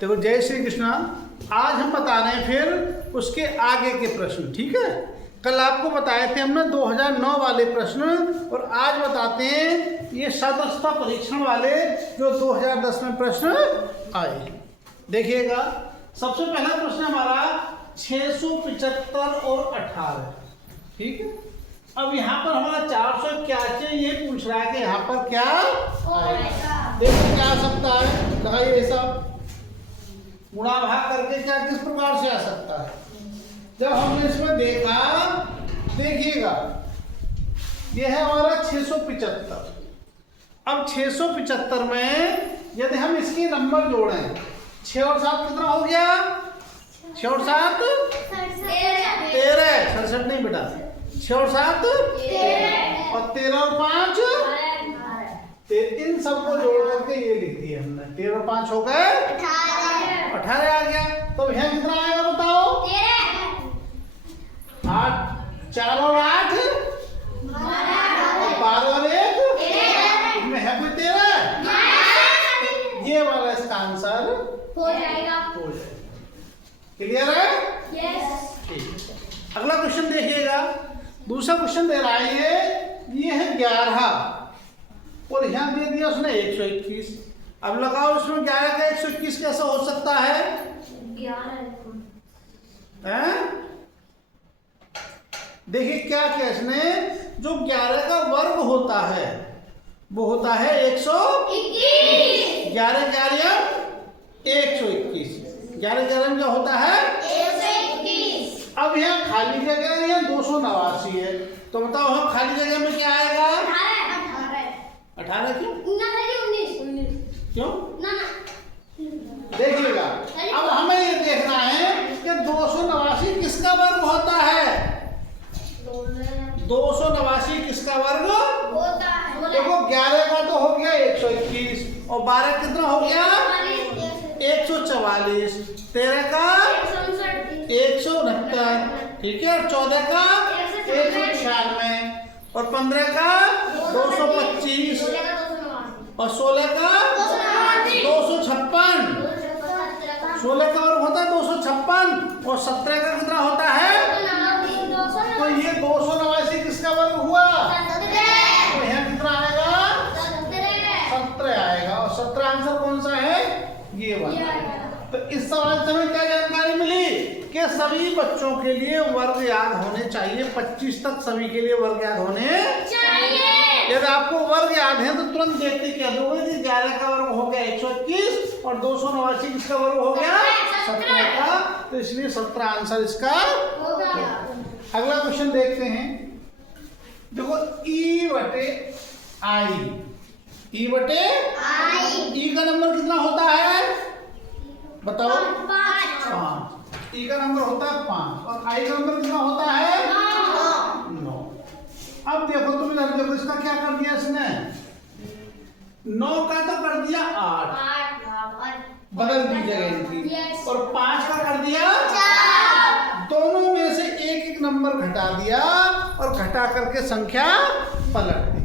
देखो जय श्री कृष्णा। आज हम बता रहे हैं फिर उसके आगे के प्रश्न, ठीक है। कल आपको बताए थे हमने 2009 वाले प्रश्न और आज बताते हैं ये सदस्यता परीक्षण वाले जो 2010 में प्रश्न आए। देखिएगा, सबसे पहला प्रश्न हमारा 675 और 18, ठीक है। अब यहाँ पर हमारा 481 ये पूछ रहा है कि यहाँ पर क्या आएगा। देखो क्या आ सकता है, लगाइए ऐसा गुणा भाग करके क्या किस प्रकार से आ सकता है। जब हमने इसमें देखा, देखिएगा ये है हमारा 675। अब 675 में यदि हम इसके नंबर जोड़ें, 6 और 7 कितना हो गया? 6 और 7 13, 67 नहीं बेटा, 6 और 7 13 और 13 और 5 इन सबको जोड़ करके ये लिख दिया हमने। 13 और 5 हो गए 18 आ गया। तो यहाँ कितना आएगा बताओ? 8, 4 और 8 12 और 1 इसमें है कोई 13? ये वाला इसका आंसर हो जाएगा। क्लियर है? ठीक। अगला क्वेश्चन देखिएगा, दूसरा क्वेश्चन दे रहा है ये है 11 और यहाँ दे दिया उसने 121। अब लगाओ इसमें 11 का 121 कैसे हो सकता है? 11 देखिए क्या क्या इसने, जो 11 का वर्ग होता है वो होता है 121। 11 11 121, 11 11 में क्या होता है? 121। अब यहाँ खाली जगह है 289 है, तो बताओ हम खाली जगह में क्या आएगा? 18 क्यों? 19 क्यों? देखिएगा, अब हमें ये देखना है कि 289 किसका वर्ग होता है? 289 किसका वर्ग होता है? देखो 11 का तो हो गया 121 और 12 कितना हो गया? 144, 13 का 169, ठीक है, और 14 का 196 और 15 का 225 और 16 का 256। 16 का वर्ग होता है 256 और 17 का कितना होता है? तो ये 289 किसका वर्ग हुआ? तो यहाँ कितना आएगा? 17 आएगा। और 17 आंसर कौन सा है? ये वाला। तो इस सवाल से हमें क्या जानकारी मिली कि सभी बच्चों के लिए वर्ग याद होने चाहिए। 25 तक सभी के लिए वर्ग याद होने चाहिए। यदि आपको वर्ग याद है तो तुरंत देखते क्या दोगे कि 11 का वर्ग हो गया 121 और 289 किसका वर्ग हो गया? 17 का। तो इसलिए 17 आंसर इसका हो गया। अगला क्वेश्चन देखते हैं। देखो ई बटे आई, ई बटे आई, ई का नंबर कितना होता है बताओ? 5। ई का नंबर होता है 5 और आई का नंबर कितना होता है? 9। अब देखो तुम इधर देखो, इसका क्या कर दिया इसने? 9 का तो कर दिया 8, बदल दी जगह इनकी, और 5 का कर दिया 4। दोनों में से एक नंबर घटा दिया और घटा करके संख्या पलट दी।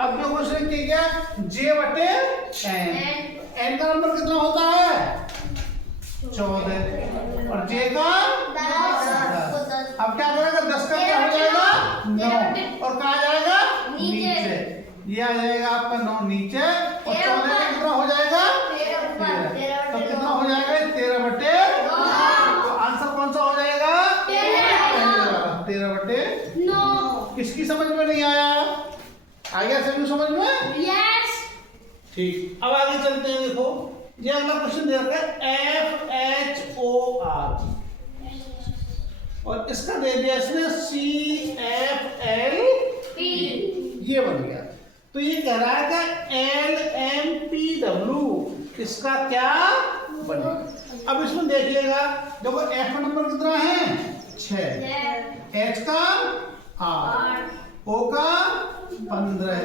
अब देखो उसने क्या किया? जे बटे एन, एन का नंबर कितना होता है? 14 और जे का 10। अब क्या करेगा? 10 का क्या हो जाएगा? 9 और कहाँ जाएगा? नीचे। ये आ जाएगा आपका 9 नीचे और 14 का कितना हो जाएगा? 13। तो कितना हो जाएगा? 13 बटे 9। तो आंसर कौन सा हो जाएगा? 13 बटे 9। किसकी समझ में नहीं आया? आ गया सभी समझ में? यस। ठीक, अब आगे चलते हैं। देखो ये अगला क्वेश्चन दे रखा है FHOR और इसका दे दिया इसने CFL, ये बन गया। तो ये कह रहा है कि LMPW इसका क्या बनेगा? अब इसमें देखिएगा, देखो F का नंबर कितना है? 6, H का 8, O का 15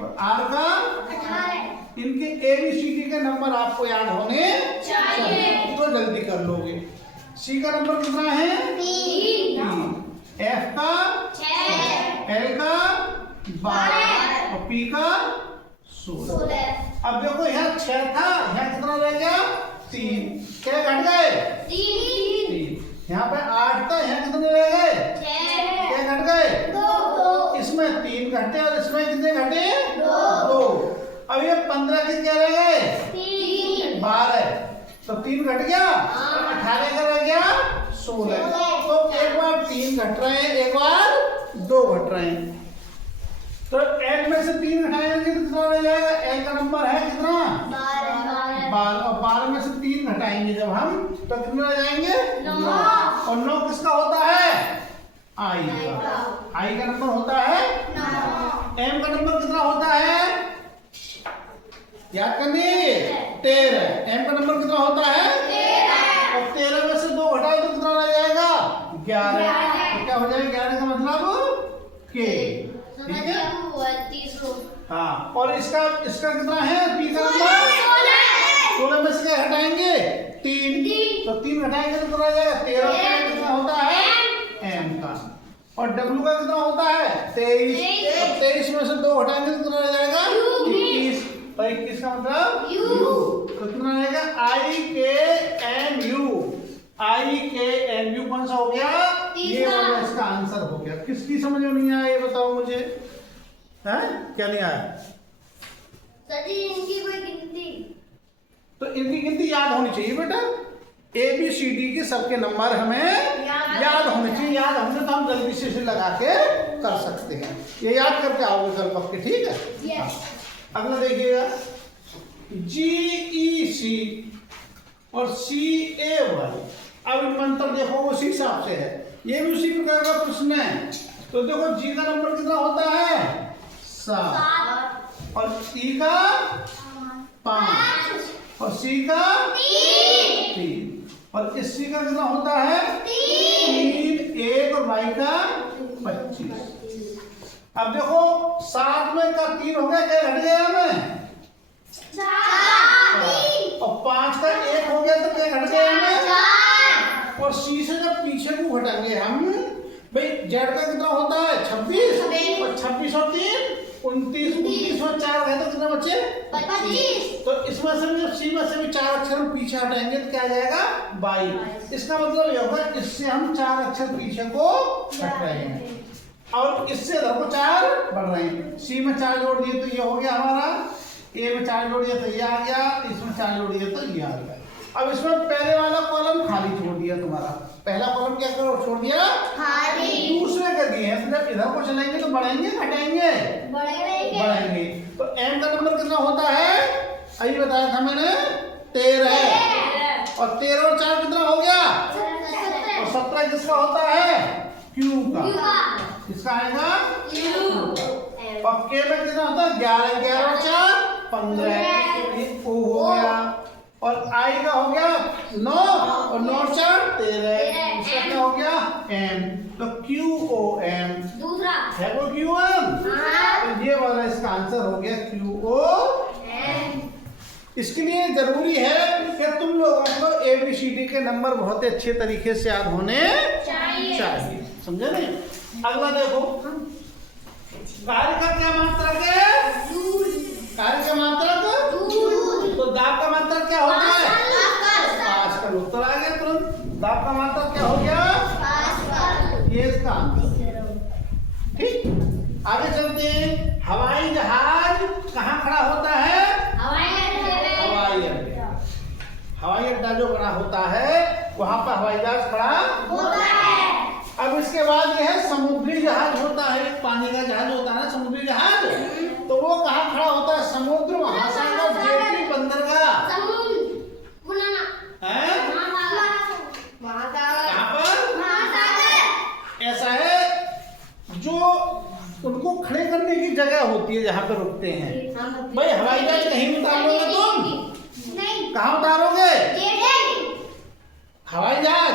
और R का 18। इनके ABCD के नंबर आपको याद होने चाहिए तो जल्दी कर लोगे। C का नंबर कितना है? 3, F का 6, L का 12 और P का 16। अब देखो यहाँ 6 था, यहाँ कितना रह गया? 3 क्या घट गए 3। यहाँ पे 8 था, यहाँ कितने रह गए 6 क्या घट गए 2 इसमें 3 घटे और इसमें कितने घटे 2। अब ये 15 के क्या रह गए 3 12, तो 3 घट गया, 18 का रह गया 16। तो एक बार 3 घट रहे हैं, एक बार 2 घट रहे हैं। तो n में से 3 घटाएंगे तो कितना रह जाएगा, n का नंबर है कितना 12, और 12 में से 3 घटाएंगे जब हम तो कितना रह जाएंगे 9। और 9 किसका होता है i का, i का नंबर होता है 9। m का नंबर कितना होता है याद करनी 13। m का नंबर कितना होता है 13, और 13 में से 2 घटाओ तो कितना रह जाएगा 11। तो क्या हो जाएगा 11 का मतलब k, ठीक है। हाँ, और इसका कितना है p का नंबर 16 में से क्या हटाएंगे 3, तो 3 घटाएंगे तो कितना जाएगा 13। कितना होता है m का, और w का कितना होता है 23, और 23 में से 2 हटाएंगे तो कितना रह जाएगा 21, और 21 का मतलब u, तो कितना रहेगा i k n u, i k n u कौन सा हो गया, ये वाला इसका आंसर हो गया। किसकी समझ में नहीं आया ये बताओ मुझे, है क्या नहीं आया इनकी कोई गिनती, तो इनकी गिनती याद होनी चाहिए बेटा। ABCD के सबके नंबर हमें याद होने चाहिए, याद होंगे तो हम जल्दी से इसे लगा के कर सकते हैं। ये याद करके आओगे कल पक्के, ठीक है। हाँ। अगला देखिएगा GEC और CAY। अब मंत्र देखो उसी हिसाब से है, ये भी उसी प्रकार का प्रश्न है। तो देखो G का नंबर कितना होता है 7, और E का 5, और C का 3, और इस C का कितना होता है 3, 1 और Y का 25। अब देखो 7 में का 3 हो गया, क्या घट गया हमें 4, और 5 का 1 हो गया तो क्या घट गया हमें 4, और C से जब पीछे को घटाएंगे हम भाई Z का कितना होता है 26, और 26 और 3 29, 29 और 4 है तो कितना बचे 25। तो इसमें से भी C में से भी 4 अक्षर हम पीछे हटाएंगे तो क्या आ जाएगा 22। इसका मतलब ये होगा इससे हम 4 अक्षर पीछे को हट रहे हैं, और इससे इधर को 4 बढ़ रहे हैं। C में 4 जोड़ दिए तो ये हो गया हमारा, A में 4 जोड़ दिया तो ये आ गया, इसमें 4 जोड़ दिया तो ये आ गया। अब इसमें पहले वाला कॉलम खाली छोड़ दिया तुम्हारा, पहला कॉलम क्या करो छोड़ दिया खाली, दूसरे का दिए हैं। तो जब इधर को चलेंगे तो बढ़ेंगे घटेंगे बढ़ेंगे। तो m का नंबर कितना होता है अभी बताया था मैंने 13, और 13 और 4 कितना हो गया, और 17 किसका होता है q का, किसका आएगा और k में कितना होता है 11, 11 और 4 15, ये o हो गया, और I का हो गया 9, और 9 और 4 13, इसका क्या हो गया m, तो QOM दूसरा है वो QM, तो ये वाला इसका आंसर हो गया QOM। इसके लिए जरूरी है कि तुम लोगों को ABCD के नंबर बहुत अच्छे तरीके से याद होने चाहिए, समझे नहीं। अगला देखो कार्य का क्या मात्रक है, कार्य का मात्रक, तो दाब का मात्रक क्या होता है पास्कल। उत्तर आ गया तुरंत, दाब का मात्रक क्या हो गया पास्कल, ये इसका आंसर। ठीक, आगे चलते हैं। हवाई जहाज कहाँ खड़ा होता है, हवाई अड्डा। हवाई अड्डा जो बना होता है वहां पर हवाई जहाज खड़ा होता है। अब इसके बाद यह है समुद्री जहाज होता है, पानी का जहाज होता है समुद्री जहाज, तो वो कहाँ खड़ा होता है, समुद्र महासागर जेटी बंदरगाह है, कहाँ पर ऐसा है जो उनको खड़े करने की जगह होती है जहाँ पे रुकते हैं। भाई हवाई जहाज कहीं उतारोगे तुम, कहाँ उतारोगे हवाई जहाज,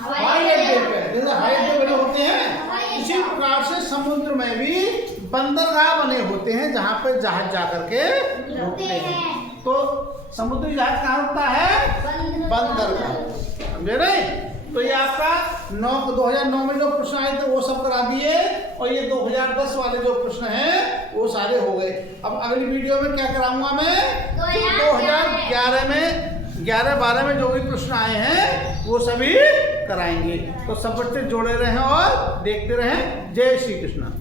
हवाई अड्डे पे, जैसे हवाई अड्डे बने होते हैं इसी प्रकार से समुद्र में भी बंदरगाह बने होते हैं जहाँ पे जहाज जाकर के रुकते हैं। तो समुद्री जहाज कहाँ रुकता है, बंदरगाह, समझे नहीं। तो ये आपका 2009 में जो प्रश्न आए थे वो सब करा दिए, और ये 2010 वाले जो प्रश्न हैं वो सारे हो गए। अब अगली वीडियो में क्या कराऊंगा मैं, 2011 में 11-12 में जो भी प्रश्न आए हैं वो सभी कराएंगे। तो सब बच्चे जोड़े रहें और देखते रहें। जय श्री कृष्ण।